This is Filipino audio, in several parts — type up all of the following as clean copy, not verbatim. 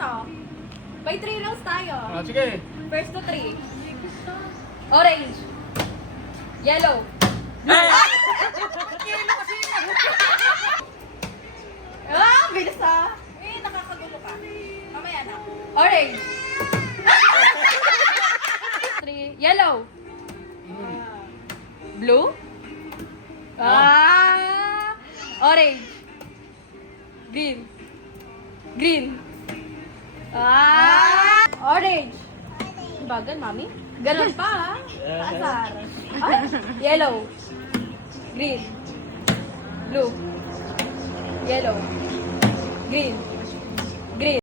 to. By 3 rounds tayo. Ah, sige. First to 3. Orange. Yellow. Ah, bilis ah. Nakakagulo ka. Mamaya na. Orange. 3. Yellow. Blue. Ah. Orange. Green. Green. Ah. Orange. Bagal, mami. Ganun pa, ah. Asar. Ay, yellow. Green. Blue. Yellow. Green. Green.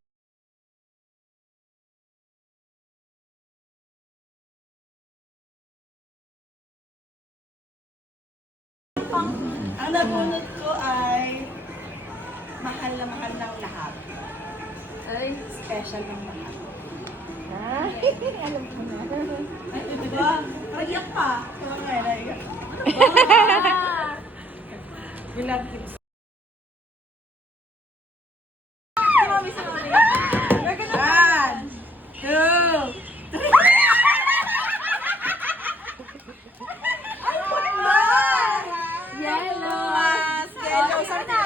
Ang nabunot ko ay mahal na mahal ng lahat. Ay. Special ng lahat. Ay, alam ko na. Ay, diba? Naiyak pa. Okay, naiyak. Ah. We love you. Si Mami. We're gonna 1, 2, 3. Ay, put na! Yellow. Yellow. Saan na?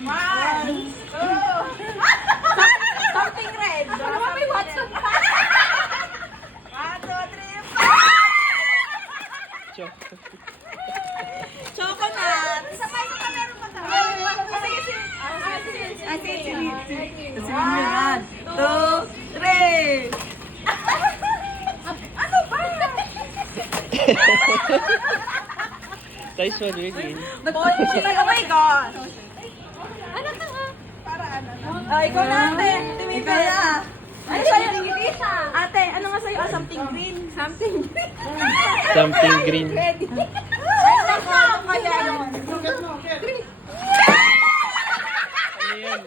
One, two. Something red. Ano ba may Watson pa? 1, 2, 3, 4. Chocolate. Sabay ka meron pa sa. Sige. One, 2, 3. Ano ba? Nice one, Regine. Bonchi. Oh my gosh. Ano ka nga? Para ano? Ay, ikaw na ate. Tumipid na. Ano sa'yo? Ate, ano nga sa'yo? Something green. Something green. Something green. Ready? Ay, nako. Ano kaya yun? Ano yan?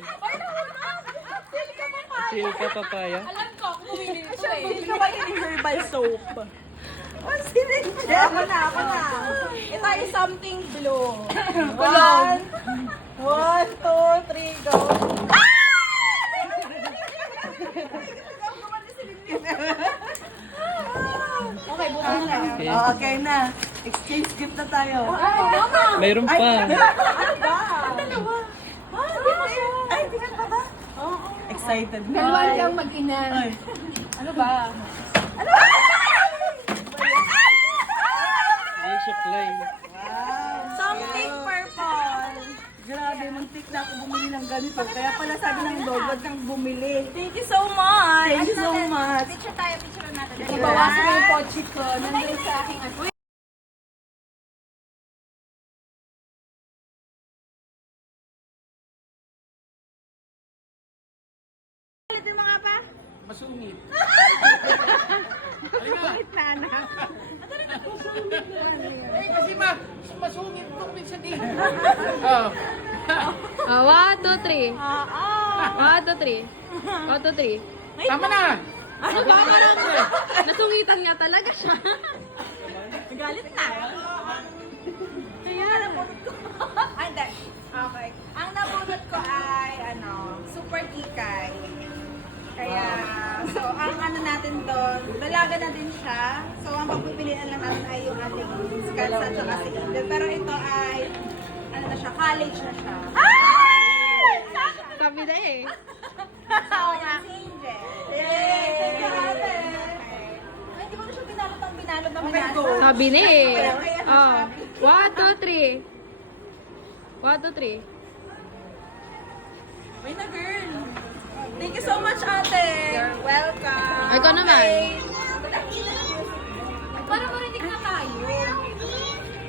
Silka papaya. Alam ko, kung bumili nito eh. Hindi ko ba yung herbal soap? Oh, sininja. Ako na. Ito ay something blue. 1, 2, 3, go. Okay, bukas na. Okay. Oh, okay na. Exchange gift na tayo. Mayroon pa. Ano ba? Dalawa. Ay, tingnan pa ba? Oo. Excited na. Dalawan kang mag-ina. Ay. Ano ba? Yung supply. Something purple. Grabe, muntik na ako bumili ng ganito. Kaya pala sabi ng dog, wag kang bumili. Thank you so much. Thank you so much. Picture tayo, picture natin. Ibawasan mo yung pochi ko. Nandun sa aking ano. Ito yung mga pa? Masungit. Eh, kasi masungit itong minsan eh. Oh. 1, 2, 3. 1, 2, 3. 1, 2, 3. Tama na! Ano ba? Parang nasungitan nga talaga siya. Galit na. Kaya, Ay, hindi. Okay. Ang nabunot ko ay, super ikay. Kaya, so, ang ano natin doon, dalaga na din siya. So, ang pagpipilian lang natin ay yung ating Scansa at saka si Angel. Pero ito ay, ano na siya, college na siya. Ay! sabi na eh. Oo nga. Si Angel. Yay! Thank you, ate. Ay, hindi ko na siya binalot ng binalot. Sabi na eh. Okay, Oh. 1, 2, 3. 1, 2, 3. Wait na, girl. Thank you so much, ate. You're welcome. Ay, ikaw naman. Para marinig na tayo.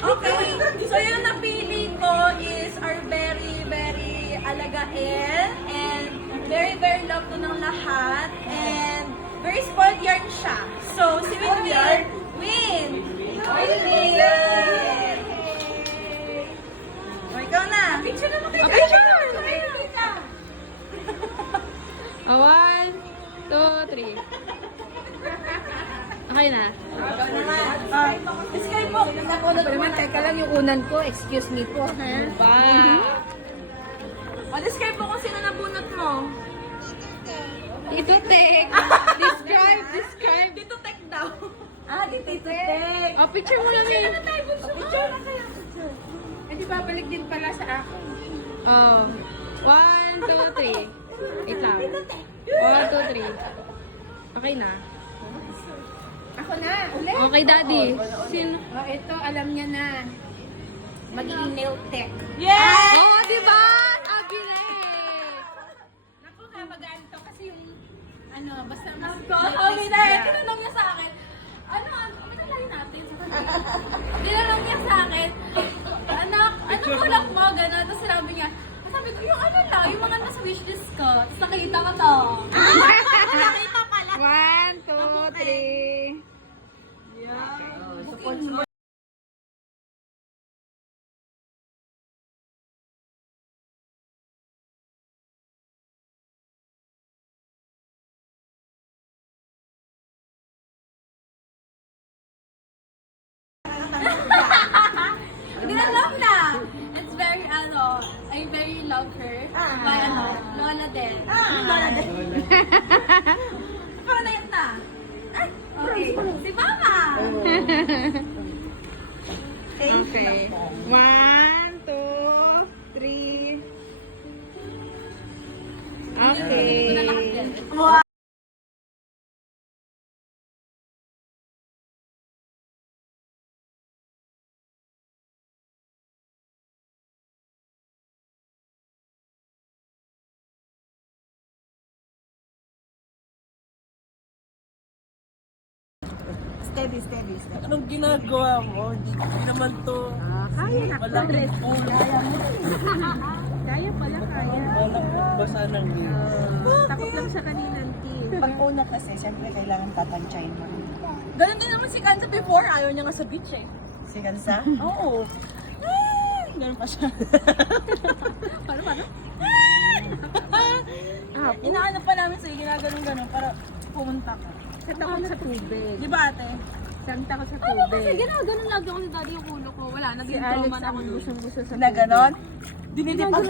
Okay. So, yung napili ko is our very, very alagain and very, very love to ng lahat and very spoiled yarn siya. So, si Winwin. Win! Win! O, ikaw na. Picture na natin. Picture! Picture! 1, 2, 3. Okay na. Ikaw naman. Sky po. Napulot naman, teka lang yung unan ko. Excuse me po, ha? Ba? O, describe mo kung sino nabunot mo. Tito Tek. Describe. Tito Tek daw. Tito Tek. Oh, picture mo lang eh. Picture na kaya. Eh, di babalik din pala sa akin. Oh. 1, 2, 3. Wait lang. 1, 2, 3. Okay na. Ako na, ulit. Okay, Daddy. Sino? Oh, ito, alam niya na. Magiging nail tech. Yes! Oh, di ba? Aginet! Naku nga, magaan to kasi yung, ano, basta mas Okay na, tinanong niya sa akin, ano layo natin? Tinanong niya sa akin, anak, ano kulak mo, gano'n? Tapos sinabi niya, sabi ko, yung ano lang, yung mga nasa wishlist ko. Tapos nakita ko to. Nakita pala. 1, 2, 3. Yeah. Hindi na love na. It's very, I very love her. By, Lola din. Lola din. Paano yun na? Ay, okay. Si Mama. Okay. 1, 2, 3. Okay. Ito na lahat yan. Steady. Anong ginagawa mo? Hindi naman to. Kaya na. Malaking pool. Kaya pala, kaya. Walang basa ng Takot lang siya kanina, Tin. Pag una kasi, siyempre kailangan tatansyahin mo. Ganun din naman si Kansa before. Ayaw niya nga sa beach eh. Si Gansa? Oo. Ganun pa siya. Paano? Inaano pa namin sa'yo, ginaganon-ganon para pumunta ka. Sa takot sa tubig. Di ba ate? Sa takot sa Ano kasi, tubig. ginaganon lagi ako si daddy yung ulo ko. Wala, Si naging Alex trauma na ang ako doon. busang-busa sa Na tubig. ganon? Dinidipan